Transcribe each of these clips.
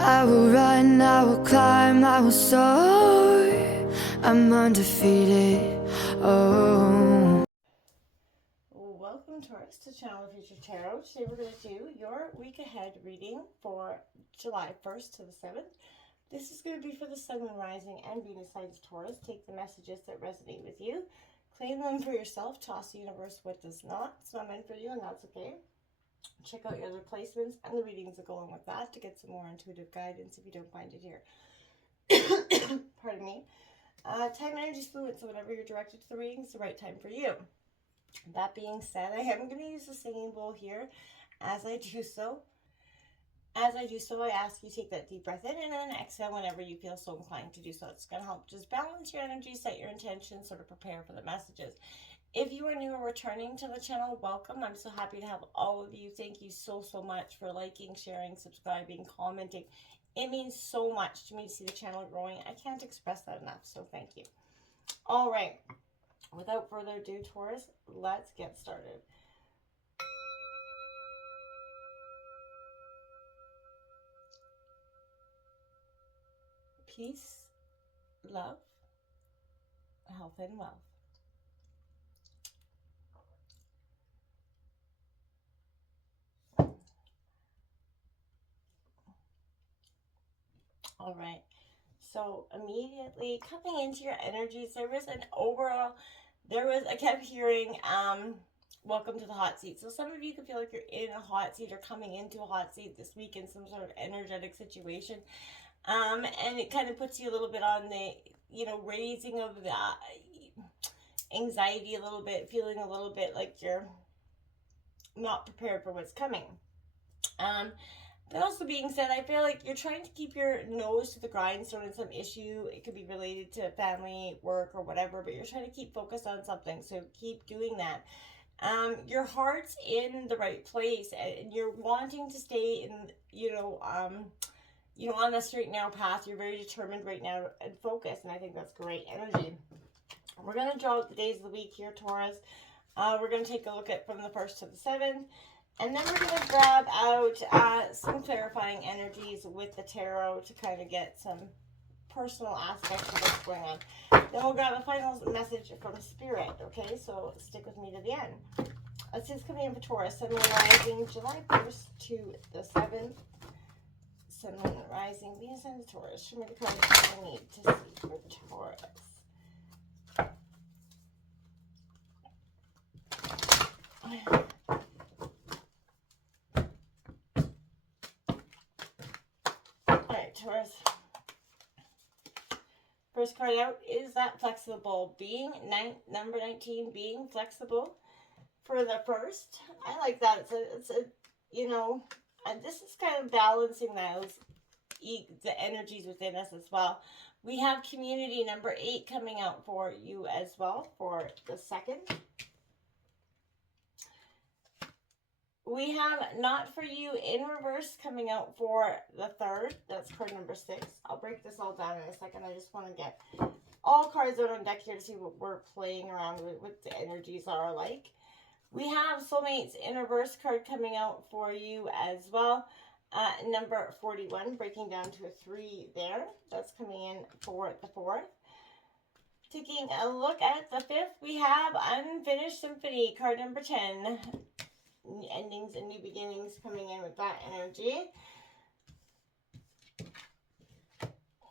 I will run, I will climb, I will soar. I'm undefeated. Oh. Welcome, Taurus, to Channel of Future Tarot. Today we're going to do your week ahead reading for July 1st to the 7th. This is going to be for the Sun, Moon, Rising, and Venus signs Taurus. Take the messages that resonate with you. Claim them for yourself. Toss the universe what does not. It's not meant for you, and that's okay. Check out your other placements and the readings that go along with that to get some more intuitive guidance if you don't find it here. Pardon me. Time and energy is fluid, so whenever you're directed to the reading, it's the right time for you. That being said, I am going to use the singing bowl here. As I do so, I ask you to take that deep breath in and then exhale whenever you feel so inclined to do so. It's going to help just balance your energy, set your intention, sort of prepare for the messages. If you are new or returning to the channel, welcome. I'm so happy to have all of you. Thank you so much for liking, sharing, subscribing, commenting. It means so much to me to see the channel growing. I can't express that enough, so thank you. All right. Without further ado, Taurus, let's get started. Peace, love, health, and wealth. All right. So immediately coming into your energies, I kept hearing, welcome to the hot seat. So some of you can feel like you're in a hot seat or coming into a hot seat this week in some sort of energetic situation. And it kind of puts you a little bit on the, raising of the anxiety a little bit, feeling a little bit like you're not prepared for what's coming. That also being said, I feel like you're trying to keep your nose to the grindstone in some issue. It could be related to family, work, or whatever, but you're trying to keep focused on something, so keep doing that. Your heart's in the right place, and you're wanting to stay in, on the straight and narrow path. You're very determined right now and focused, and I think that's great energy. We're going to draw out the days of the week here, Taurus. We're going to take a look at from the 1st to the 7th. And then we're going to grab out some clarifying energies with the tarot to kind of get some personal aspects of what's going on. Then we'll grab a final message from Spirit, okay? So stick with me to the end. This is coming in for Taurus. Sun, Moon, Rising, July 1st to the 7th. Sun, Moon, Rising, Venus, and Taurus. Show me the cards I need to see for Taurus. Taurus. First card out is that flexible being, number 19, being flexible for the first. I like that. It's a and this is kind of balancing the energies within us as well. We have community number 8 coming out for you as well for the 2nd. We have Not For You in reverse coming out for the 3rd. That's card number 6. I'll break this all down in a second. I just want to get all cards out on deck here to see what we're playing around with, what the energies are like. We have Soulmates in reverse card coming out for you as well. Number 41, breaking down to a 3 there. That's coming in for the 4th. Taking a look at the 5th, we have Unfinished Symphony, card number 10. Endings and new beginnings coming in with that energy.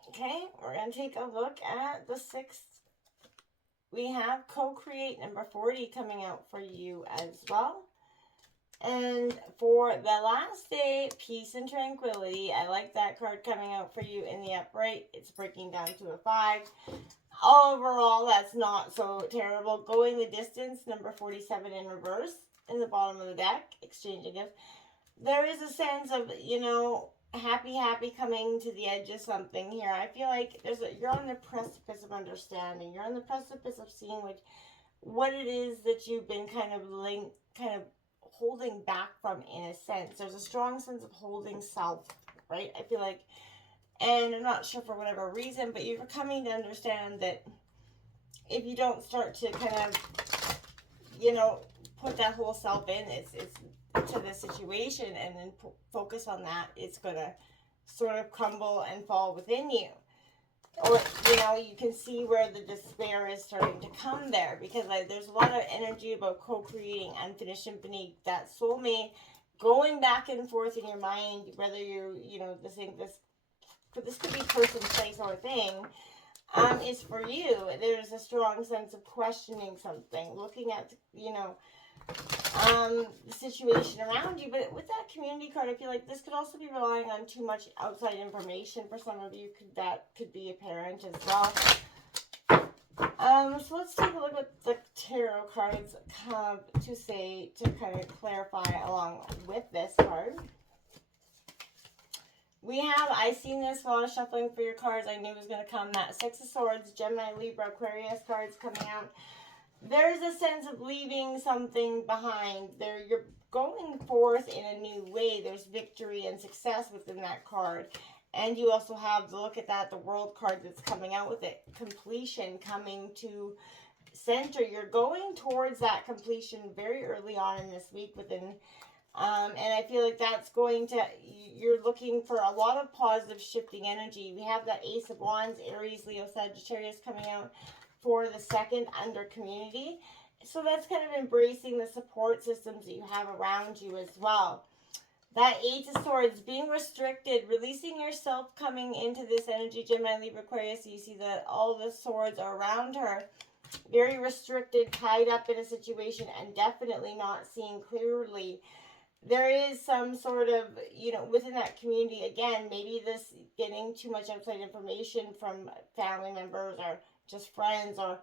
Okay, we're going to take a look at the 6th. We have Co-Create number 40 coming out for you as well. And for the last day, Peace and Tranquility. I like that card coming out for you in the upright. It's breaking down to a 5. Overall, that's not so terrible. Going the Distance, number 47 in reverse. In the bottom of the deck, exchanging gifts. There is a sense of, happy coming to the edge of something here. I feel like you're on the precipice of understanding. You're on the precipice of seeing what it is that you've been kind of holding back from, in a sense. There's a strong sense of holding self, right? I feel like, and I'm not sure for whatever reason, but you're coming to understand that if you don't start to kind of, put that whole self in, it's to the situation and then focus on that, it's gonna sort of crumble and fall within you. Or, you know, you can see where the despair is starting to come there, because there's a lot of energy about co-creating unfinished symphony, that soulmate going back and forth in your mind, whether you're, you know, this could be person, place, or thing, is for you. There's a strong sense of questioning something, looking at, you know, the situation around you. But with that community card, I feel like this could also be relying on too much outside information for some of you. That could be apparent as well. So let's take a look at the tarot cards have to say to kind of clarify along with this card. We have, I seen this while I was shuffling for your cards. I knew it was going to come. That Six of Swords, Gemini, Libra, Aquarius cards coming out. There's a sense of leaving something behind. You're going forth in a new way. There's victory and success within that card. And you also have, look at that, the World card that's coming out with it. Completion coming to center. You're going towards that completion very early on in this week within. And I feel like that's going to, you're looking for a lot of positive shifting energy. We have that Ace of Wands, Aries, Leo, Sagittarius coming out for the second under community. So that's kind of embracing the support systems that you have around you as well. That Eight of Swords, being restricted, releasing yourself, coming into this energy, Gemini, Libra, Aquarius. So you see that all the swords are around her. Very restricted, tied up in a situation, and definitely not seeing clearly. There is some sort of, you know, within that community, again, maybe this getting too much outside information from family members or just friends or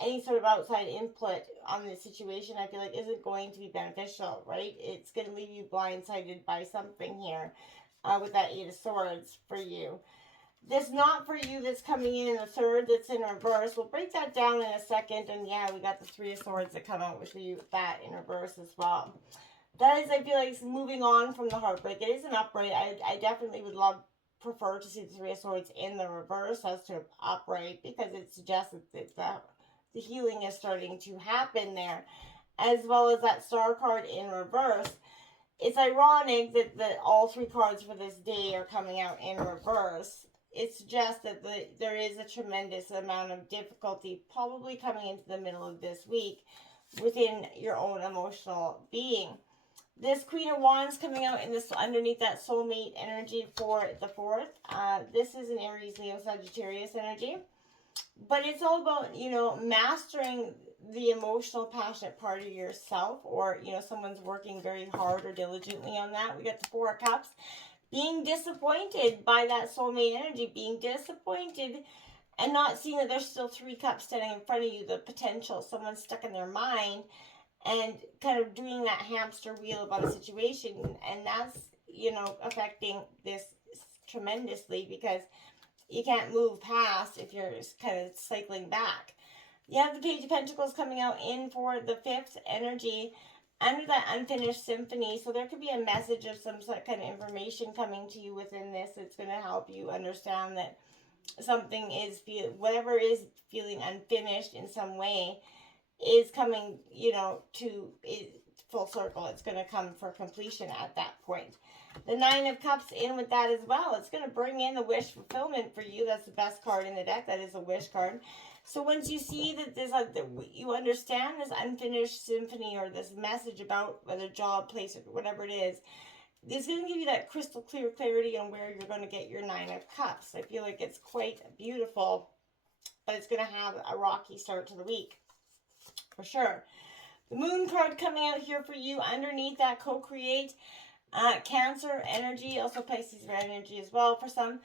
any sort of outside input on the situation, I feel like isn't going to be beneficial, right? It's going to leave you blindsided by something here with that Eight of Swords for you. This not for you that's coming in the third that's in reverse. We'll break that down in a second. And yeah, we got the Three of Swords that come out with you, that in reverse as well. That is, I feel like, moving on from the heartbreak. It is an upright. I definitely would prefer to see the Three of Swords in the reverse as to upright, because it suggests that the healing is starting to happen there, as well as that Star card in reverse. It's ironic that all three cards for this day are coming out in reverse. It suggests that there is a tremendous amount of difficulty probably coming into the middle of this week within your own emotional being. This Queen of Wands coming out in this underneath that soulmate energy for the fourth. This is an Aries, Leo, Sagittarius energy. But it's all about, you know, mastering the emotional, passionate part of yourself, or, you know, someone's working very hard or diligently on that. We got the Four of Cups. Being disappointed by that soulmate energy. Being disappointed and not seeing that there's still three cups standing in front of you. The potential, someone's stuck in their mind. And kind of doing that hamster wheel about a situation. And that's, you know, affecting this tremendously, because you can't move past if you're kind of cycling back. You have the Page of Pentacles coming out in for the fifth energy under that unfinished symphony. So there could be a message of some kind of information coming to you within this. It's going to help you understand that something is, whatever is feeling unfinished in some way, is coming, you know, to full circle. It's going to come for completion at that point. The Nine of Cups in with that as well. It's going to bring in the wish fulfillment for you. That's the best card in the deck. That is a wish card. So once you see that this, you understand this unfinished symphony, or this message about whether job, place, or whatever it is, it's going to give you that crystal clear clarity on where you're going to get your Nine of Cups. I feel like it's quite beautiful, but it's going to have a rocky start to the week. For sure. The Moon card coming out here for you underneath that co-create Cancer energy, also Pisces red energy as well for some.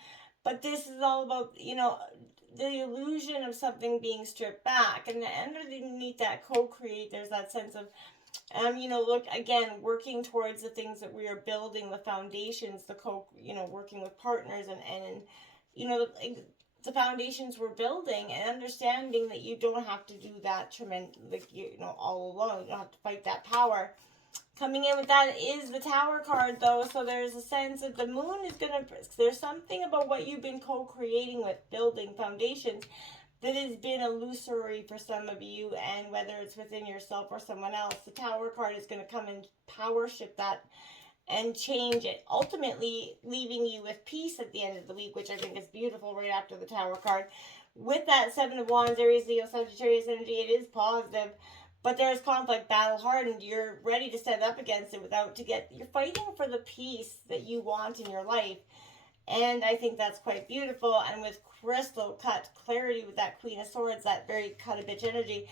But this is all about, you know, the illusion of something being stripped back. And underneath that co-create, there's that sense of, you know, look, again, working towards the things that we are building, the foundations, you know, working with partners and you know, the foundations we're building, and understanding that you don't have to do that tremendous, like, you know, all alone. You don't have to fight that power. Coming in with that is the Tower card, though. So there's a sense that the Moon is going to, there's something about what you've been co-creating with, building foundations, that has been illusory for some of you, and whether it's within yourself or someone else, the Tower card is going to come and power shift that and change it, ultimately leaving you with peace at the end of the week, which I think is beautiful right after the Tower card. With that Seven of Wands, Aries, Leo, Sagittarius energy, it is positive, but there's conflict, battle hardened. You're ready to stand up against it you're fighting for the peace that you want in your life. And I think that's quite beautiful. And with crystal cut clarity with that Queen of Swords, that very cut a bitch energy,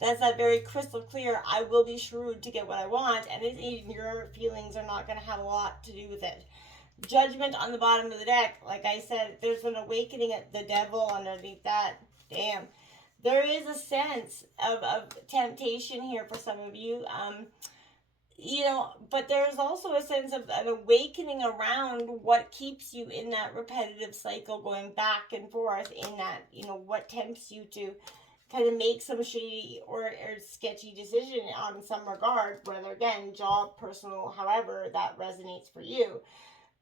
that's that very crystal clear, I will be shrewd to get what I want, and even your feelings are not going to have a lot to do with it. Judgment on the bottom of the deck. Like I said, there's an awakening at the devil underneath that. Damn. There is a sense of temptation here for some of you. But there's also a sense of an awakening around what keeps you in that repetitive cycle going back and forth in that, what tempts you to kind of make some shady or sketchy decision on some regard, whether again, job, personal, however that resonates for you.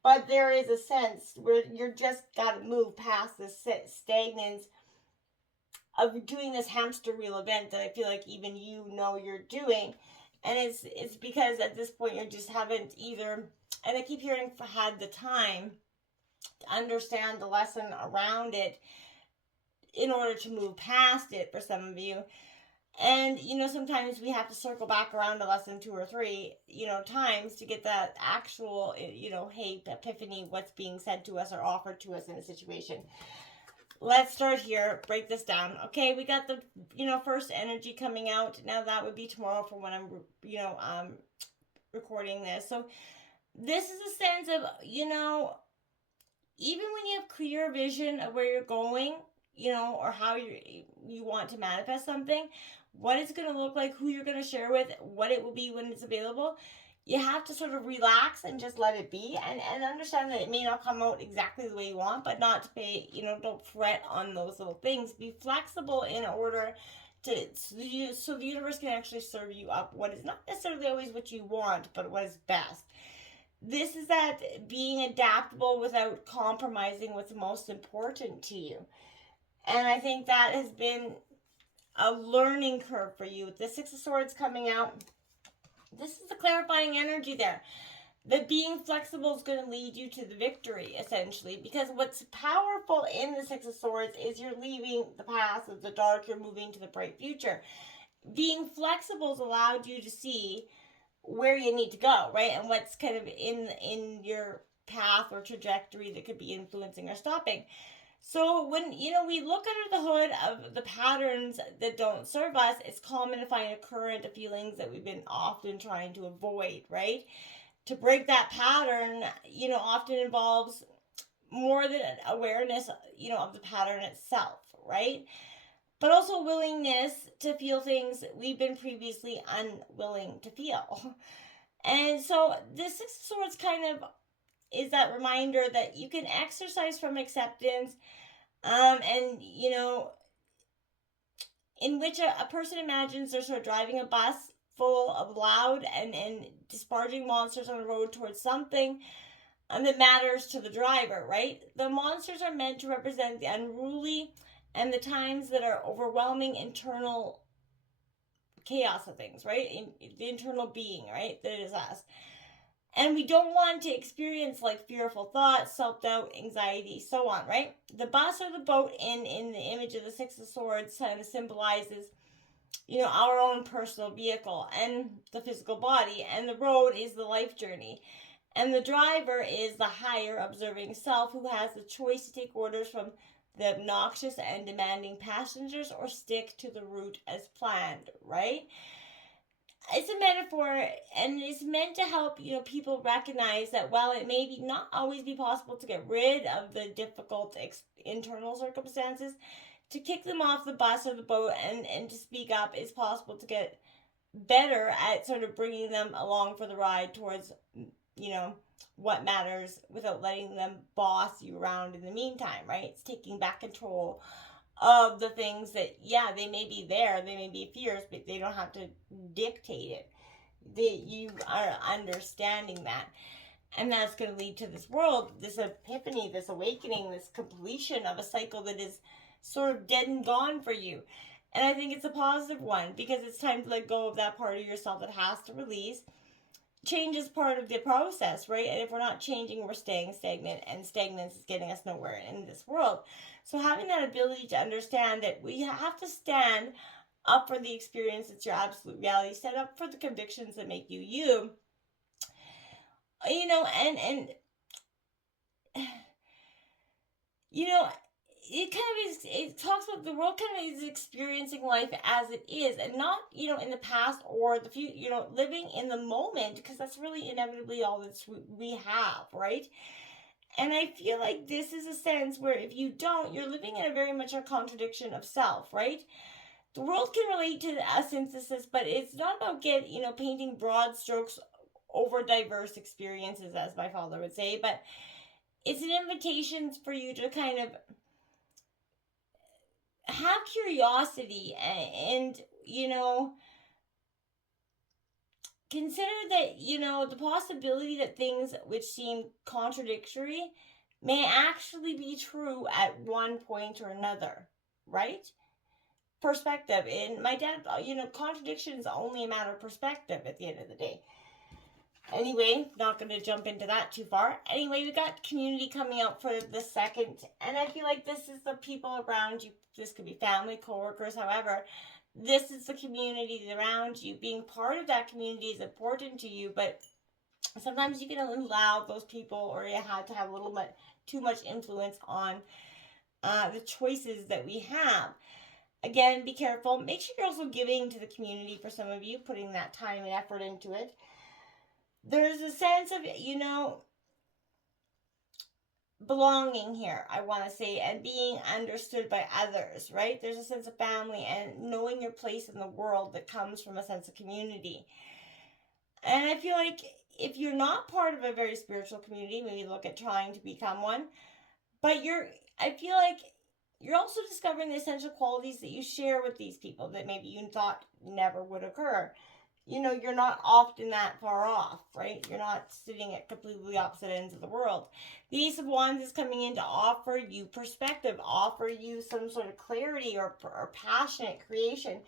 But there is a sense where you're just got to move past this stagnance of doing this hamster wheel event that I feel like even you're doing. And it's because at this point you just haven't either, and I keep hearing, had the time to understand the lesson around it in order to move past it for some of you. And, sometimes we have to circle back around to lesson 2 or 3, times to get that actual, hey, epiphany, what's being said to us or offered to us in a situation. Let's start here, break this down. Okay, we got the, first energy coming out. Now that would be tomorrow for when I'm, recording this. So this is a sense of, even when you have clear vision of where you're going, or how you want to manifest something, what it's going to look like, who you're going to share with, what it will be when it's available, you have to sort of relax and just let it be and understand that it may not come out exactly the way you want, but not to pay, don't fret on those little things. Be flexible in order so the universe can actually serve you up what is not necessarily always what you want, but what is best. This is that being adaptable without compromising what's most important to you. And I think that has been a learning curve for you. The Six of Swords coming out, this is the clarifying energy there. That being flexible is going to lead you to the victory, essentially. Because what's powerful in the Six of Swords is you're leaving the past of the dark, you're moving to the bright future. Being flexible has allowed you to see where you need to go, right? And what's kind of in your path or trajectory that could be influencing or stopping. So when, we look under the hood of the patterns that don't serve us, it's common to find a current of feelings that we've been often trying to avoid, right? To break that pattern, often involves more than awareness, of the pattern itself, right? But also willingness to feel things we've been previously unwilling to feel. And so this Six of Swords kind of is that reminder that you can exercise from acceptance, and in which a person imagines they're sort of driving a bus full of loud and disparaging monsters on the road towards something that matters to the driver, right? The monsters are meant to represent the unruly and the times that are overwhelming internal chaos of things, right? The internal being, right? That is us. And we don't want to experience like fearful thoughts, self-doubt, anxiety, so on, right? The bus or the boat in the image of the Six of Swords kind of symbolizes, our own personal vehicle and the physical body. And the road is the life journey. And the driver is the higher observing self who has the choice to take orders from the obnoxious and demanding passengers or stick to the route as planned, right? It's a metaphor, and it's meant to help, people recognize that while it may not always be possible to get rid of the difficult internal circumstances, to kick them off the bus or the boat and to speak up is possible to get better at sort of bringing them along for the ride towards, what matters without letting them boss you around in the meantime, right? It's taking back control of the things that, they may be there, they may be fears, but they don't have to dictate it. You are understanding that. And that's going to lead to this world, this epiphany, this awakening, this completion of a cycle that is sort of dead and gone for you. And I think it's a positive one because it's time to let go of that part of yourself that has to release. change is part of the process, right? And if we're not changing, we're staying stagnant, and stagnance is getting us nowhere in this world. So having that ability to understand that we have to stand up for the experience that's your absolute reality, stand up for the convictions that make you you, you know, and you know, it kind of is, it talks about the world kind of is experiencing life as it is, and not, in the past or the future, living in the moment, because that's really inevitably all that we have, right? And I feel like this is a sense where if you don't, you're living in a very much a contradiction of self, right? The world can relate to a synthesis, but it's not about painting broad strokes over diverse experiences, as my father would say, but it's an invitation for you to kind of have curiosity and consider that, the possibility that things which seem contradictory may actually be true at one point or another, right? Perspective. And my dad, contradiction is only a matter of perspective at the end of the day. Anyway, not going to jump into that too far. Anyway, we got community coming out for the second, and I feel like this is the people around you. This could be family, coworkers, however. This is the community around you. Being part of that community is important to you, but sometimes you can allow those people, or you have to have a little bit too much influence on the choices that we have. Again, be careful. Make sure you're also giving to the community for some of you, putting that time and effort into it. There's a sense of, belonging here, I want to say, and being understood by others, right? There's a sense of family and knowing your place in the world that comes from a sense of community. And I feel like if you're not part of a very spiritual community, maybe look at trying to become one. But I feel like you're also discovering the essential qualities that you share with these people that maybe you thought never would occur. You're not often that far off, right? You're not sitting at completely opposite ends of the world. The Ace of Wands is coming in to offer you perspective, offer you some sort of clarity or passionate creation.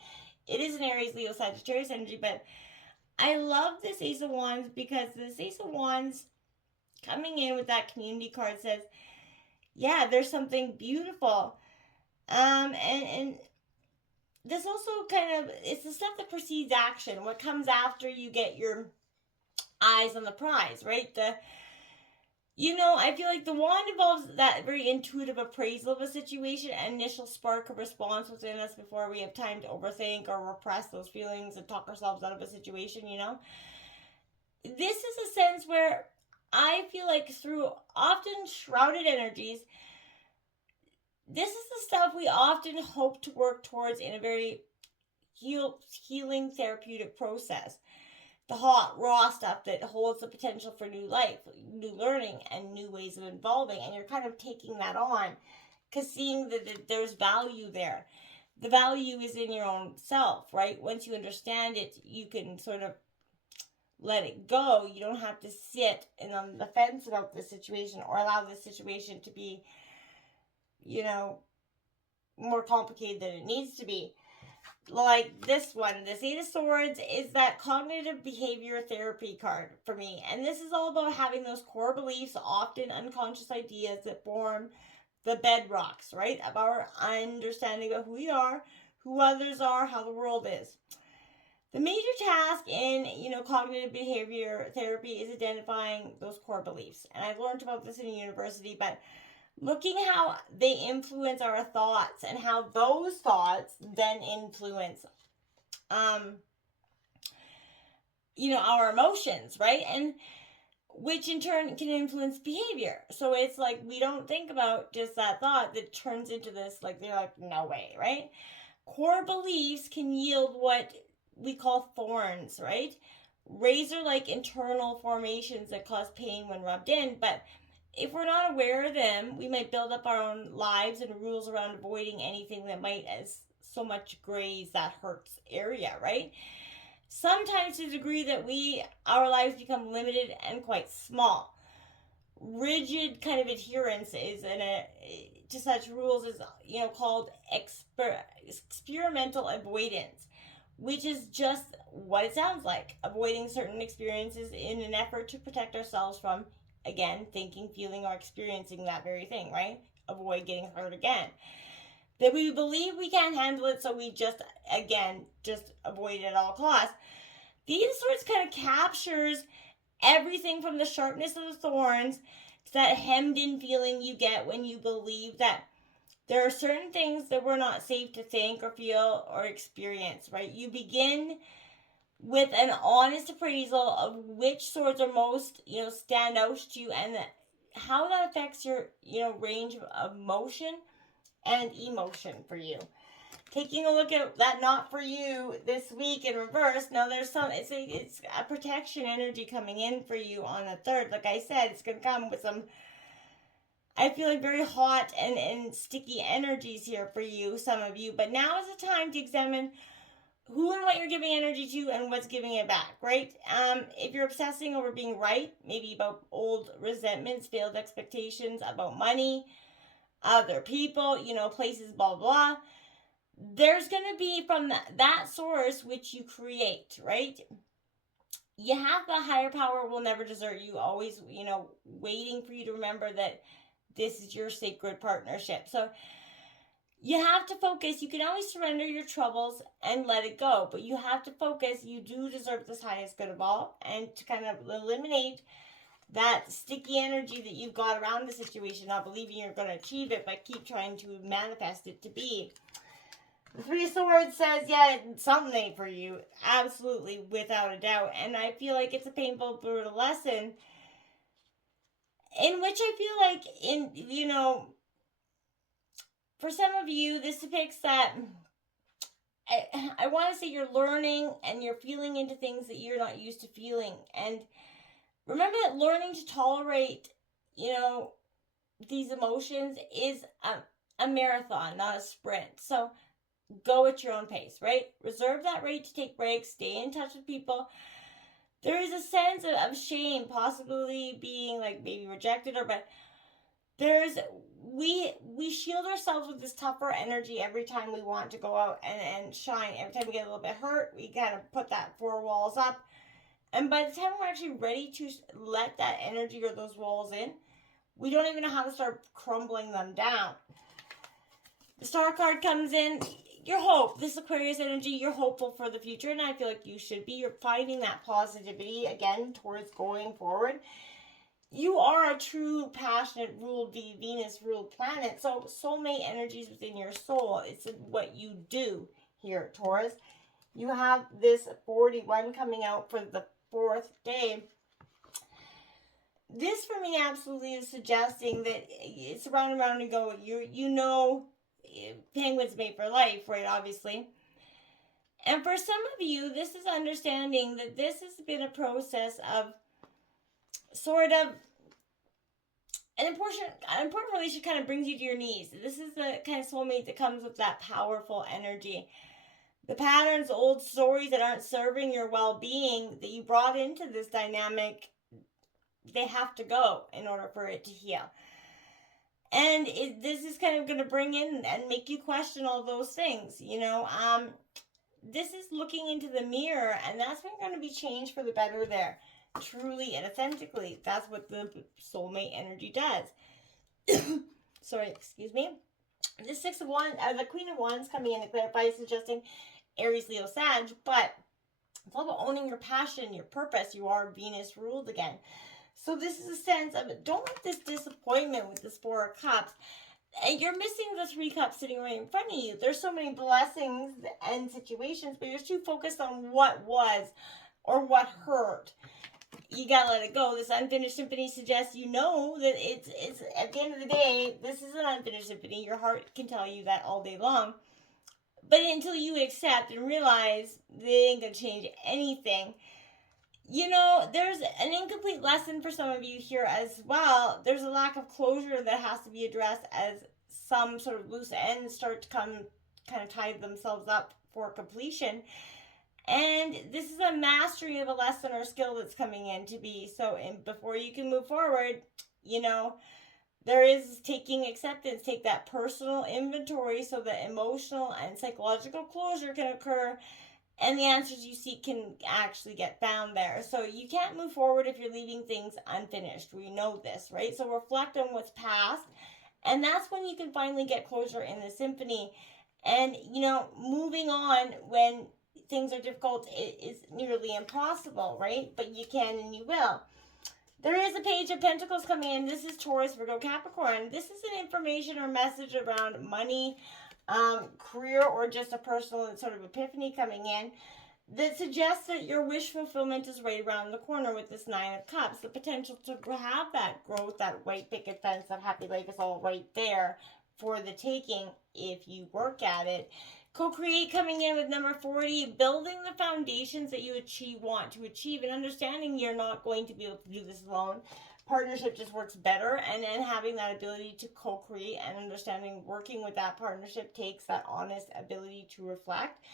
It is an Aries, Leo, Sagittarius energy, but I love this Ace of Wands because this Ace of Wands coming in with that community card says, yeah, there's something beautiful. And this also it's the stuff that precedes action. What comes after you get your eyes on the prize, right? I feel like the wand involves that very intuitive appraisal of a situation, an initial spark of response within us before we have time to overthink or repress those feelings and talk ourselves out of a situation, This is a sense where I feel like through often shrouded energies, this is the stuff we often hope to work towards in a very healing therapeutic process. The hot, raw stuff that holds the potential for new life, new learning, and new ways of evolving. And you're kind of taking that on because seeing that there's value there. The value is in your own self, right? Once you understand it, you can sort of let it go. You don't have to sit on the fence about the situation or allow the situation to be, more complicated than it needs to be. Like this one, this Eight of Swords is that cognitive behavior therapy card for me. And this is all about having those core beliefs, often unconscious ideas that form the bedrocks, right, of our understanding of who we are, who others are, how the world is. The major task in, cognitive behavior therapy is identifying those core beliefs. And I learned about this in university, but looking how they influence our thoughts and how those thoughts then influence our emotions, right? And which in turn can influence behavior. So it's like we don't think about just that thought that turns into this, like they're like, no way, right? Core beliefs can yield what we call thorns, right? Razor-like internal formations that cause pain when rubbed in, but if we're not aware of them, we might build up our own lives and rules around avoiding anything that might as so much graze that hurts area, right? Sometimes to the degree that our lives become limited and quite small. Rigid kind of adherence is to such rules is called experimental avoidance, which is just what it sounds like, avoiding certain experiences in an effort to protect ourselves from, again, thinking, feeling, or experiencing that very thing, right? Avoid getting hurt again. That we believe we can't handle it, so we just, again, just avoid it at all costs. These sorts kind of captures everything from the sharpness of the thorns to that hemmed in feeling you get when you believe that there are certain things that we're not safe to think or feel or experience, right? You begin with an honest appraisal of which swords are most, stand out to you, and how that affects your, range of motion and emotion for you. Taking a look at that not for you this week in reverse. Now there's it's a protection energy coming in for you on the 3rd. Like I said, it's going to come with some, I feel like, very hot and sticky energies here for you, some of you. But now is the time to examine who and what you're giving energy to and what's giving it back, right? If you're obsessing over being right, maybe about old resentments, failed expectations, about money, other people, places, blah, blah, there's going to be from that source which you create, right? You have the higher power will never desert you, always, waiting for you to remember that this is your sacred partnership. So you have to focus. You can always surrender your troubles and let it go, but you have to focus. You do deserve this highest good of all, and to kind of eliminate that sticky energy that you've got around the situation, not believing you're going to achieve it, but keep trying to manifest it to be. The 3 Swords says, yeah, something ain't for you. Absolutely, without a doubt. And I feel like it's a painful, brutal lesson in which I feel like, for some of you, this depicts that I want to say you're learning and you're feeling into things that you're not used to feeling. And remember that learning to tolerate, these emotions is a marathon, not a sprint. So go at your own pace, right? Reserve that right to take breaks, stay in touch with people. There is a sense of shame, possibly being like maybe rejected, but we shield ourselves with this tougher energy every time we want to go out and shine. Every time we get a little bit hurt, we kind of put that 4 walls up. And by the time we're actually ready to let that energy or those walls in, we don't even know how to start crumbling them down. The Star card comes in. Your hope, this Aquarius energy, you're hopeful for the future, and I feel like you should be. You're finding that positivity, again, towards going forward. You are a true, passionate, ruled Venus-ruled planet, so soulmate energies within your soul. It's what you do here, Taurus. You have this 41 coming out for the 4th day. This, for me, absolutely is suggesting that it's around and round and go. Penguins mate for life, right, obviously. And for some of you, this is understanding that this has been a process of sort of an important relationship, kind of brings you to your knees. This is the kind of soulmate that comes with that powerful energy. The patterns, old stories that aren't serving your well-being that you brought into this dynamic, they have to go in order for it to heal. And this is kind of going to bring in and make you question all those things, This is looking into the mirror, and that's going to be changed for the better there. Truly and authentically. That's what the soulmate energy does. Sorry, excuse me. The the Queen of Wands coming in to clarify, suggesting Aries, Leo, Sag, but it's all about owning your passion, your purpose. You are Venus ruled again. So this is a sense of, don't let this disappointment with this 4 of Cups. And you're missing the 3 Cups sitting right in front of you. There's so many blessings and situations, but you're too focused on what was or what hurt. You gotta let it go. This unfinished symphony suggests that it's at the end of the day, this is an unfinished symphony. Your heart can tell you that all day long. But until you accept and realize they ain't gonna change anything, there's an incomplete lesson for some of you here as well. There's a lack of closure that has to be addressed as some sort of loose ends start to kind of tie themselves up for completion. And this is a mastery of a lesson or skill that's coming in to be. So before you can move forward, there is taking acceptance. Take that personal inventory so that emotional and psychological closure can occur. and the answers you seek can actually get found there. So you can't move forward if you're leaving things unfinished. We know this, right? So reflect on what's past, and that's when you can finally get closure in the symphony. And, moving on when things are difficult is nearly impossible, right? But you can and you will. There is a Page of Pentacles coming in. This is Taurus, Virgo, Capricorn. This is an information or message around money, career, or just a personal sort of epiphany coming in that suggests that your wish fulfillment is right around the corner with this Nine of Cups. The potential to have that growth, that white picket fence, that happy life is all right there for the taking if you work at it. Co-create coming in with number 40, building the foundations that you want to achieve, and understanding you're not going to be able to do this alone. Partnership just works better, and then having that ability to co-create and understanding working with that partnership takes that honest ability to reflect.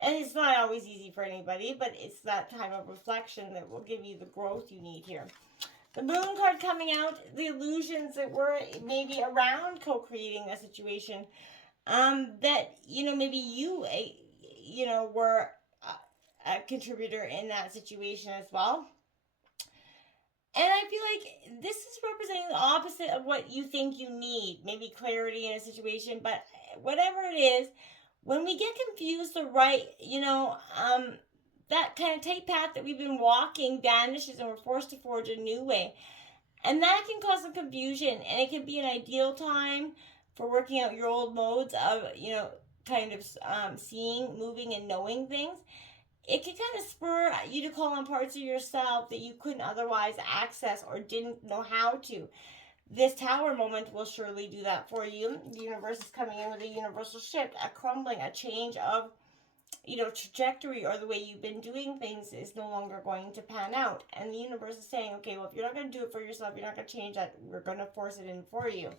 And it's not always easy for anybody, but it's that time of reflection that will give you the growth you need here. The Moon card coming out, the illusions that were maybe around co-creating a situation, that, maybe you, were a contributor in that situation as well. And I feel like this is representing the opposite of what you think you need. Maybe clarity in a situation, but whatever it is, when we get confused, that kind of tight path that we've been walking vanishes and we're forced to forge a new way. And that can cause some confusion, and it can be an ideal time for working out your old modes of, seeing, moving, and knowing things. It can kind of spur you to call on parts of yourself that you couldn't otherwise access or didn't know how to. This Tower moment will surely do that for you. The universe is coming in with a universal shift, a crumbling, a change of, trajectory, or the way you've been doing things is no longer going to pan out. And the universe is saying, okay, well, if you're not going to do it for yourself, you're not going to change that, we're going to force it in for you.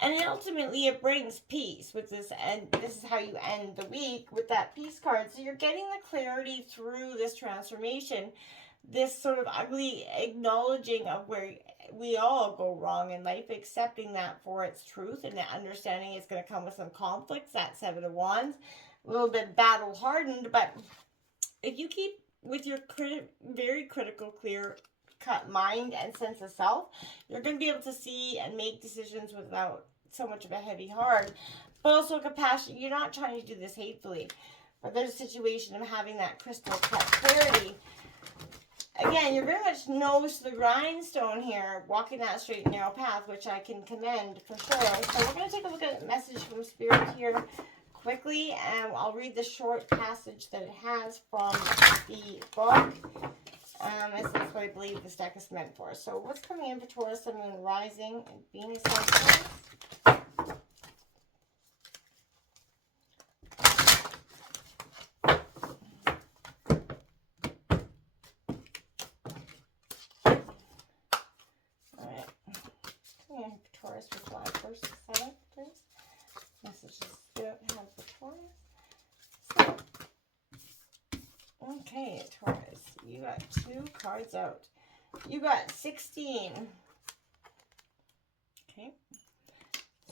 And ultimately, it brings peace with this, and this is how you end the week with that peace card. So you're getting the clarity through this transformation, this sort of ugly acknowledging of where we all go wrong in life, accepting that for its truth, and that understanding is going to come with some conflicts. That Seven of Wands, a little bit battle hardened, but if you keep with your very critical, clear cut mind and sense of self, you're going to be able to see and make decisions without so much of a heavy heart, but also compassion. You're not trying to do this hatefully, but there's a situation of having that crystal cut clarity. Again, you're very much nose to the grindstone here, walking that straight and narrow path, which I can commend for sure. So we're going to take a look at a message from Spirit here quickly, and I'll read the short passage that it has from the book. This is what I believe this deck is meant for. So what's coming in for Taurus, Sun, Moon, Rising, and Venus? Alright. Coming in for Taurus for July 1st to 7th, please. Messages Spirit have for Taurus. So, okay, Taurus. You got 2 cards out. You got 16. Okay.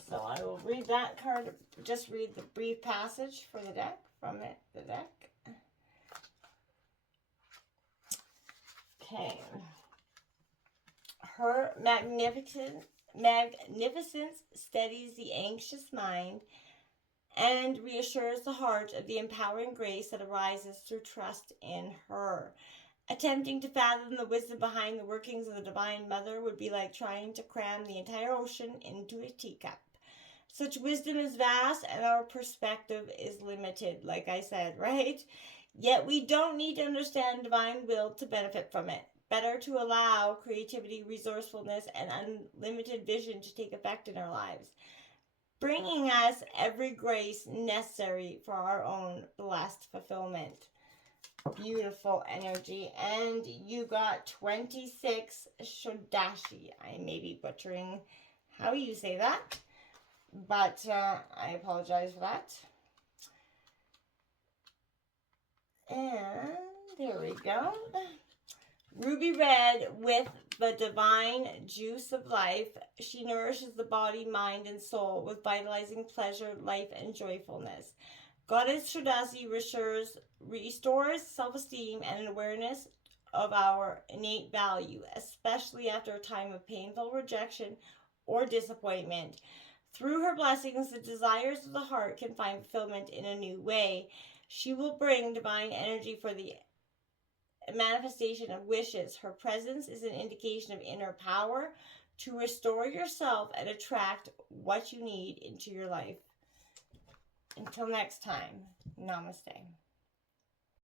So I will read that card. Just read the brief passage for the deck from it. The deck. Okay. Her magnificence steadies the anxious mind and reassures the heart of the empowering grace that arises through trust in her. Attempting to fathom the wisdom behind the workings of the Divine Mother would be like trying to cram the entire ocean into a teacup. Such wisdom is vast and our perspective is limited, like I said, right? Yet we don't need to understand divine will to benefit from it. Better to allow creativity, resourcefulness, and unlimited vision to take effect in our lives, bringing us every grace necessary for our own blessed fulfillment. Beautiful energy. And you got 26 Shodashi. I may be butchering how you say that, but I apologize for that. And there we go. Ruby red with the divine juice of life. She nourishes the body, mind, and soul with vitalizing pleasure, life, and joyfulness. Goddess Shadasi restores self-esteem and an awareness of our innate value, especially after a time of painful rejection or disappointment. Through her blessings, the desires of the heart can find fulfillment in a new way. She will bring divine energy for the manifestation of wishes. Her presence is an indication of inner power to restore yourself and attract what you need into your life. Until next time, namaste.